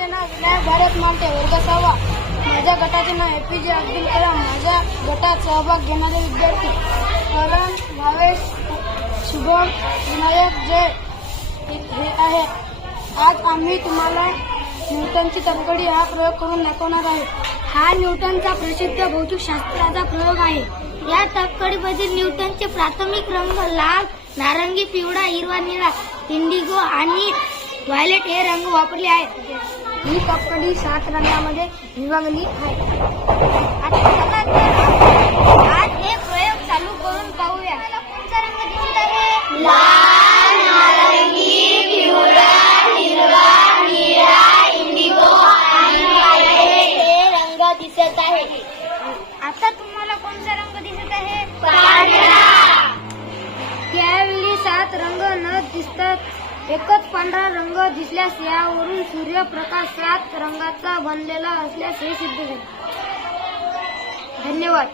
भारत माटे वर्ग सहावा. माझ्या गटाचे नाव ए पी जे अब्दुल कलाम. माझ्या गटात सहभाग घेणारे विद्यार्थी करण भावेश शुभम विनायक जय हे आहे. आज आम्ही तुम्हाला न्यूटनची तलकडी हा प्रयोग करून दाखवणार आहे. हा न्यूटनचा प्रसिद्ध भौतिकशास्त्राचा प्रयोग आहे. या तरकडीमधील न्यूटनचे प्राथमिक रंग लाल नारंगी पिवळा हिरवा निळा इंडिगो आणि व्हायलेट हे रंग वापरले आहेत. ही तपकडी सात रंगामध्ये विभागली आहे. आता चला तर आज हे प्रयोग चालू करून पाहूया. मला कोणता रंग दिसत आहे लाल नारंगी पिवळा हिरवा निळा इंडिगो आणि हे रंग दिसत आहे आता तुम्हाला कोणता रंग दिसत आहे? त्यावेळी सात रंग न दिसतात एकच पांढरा रंग दिसल्यास यावरून सूर्यप्रकाश सात रंगाचा बनलेला असल्यास हे सिद्ध झाले धन्यवाद.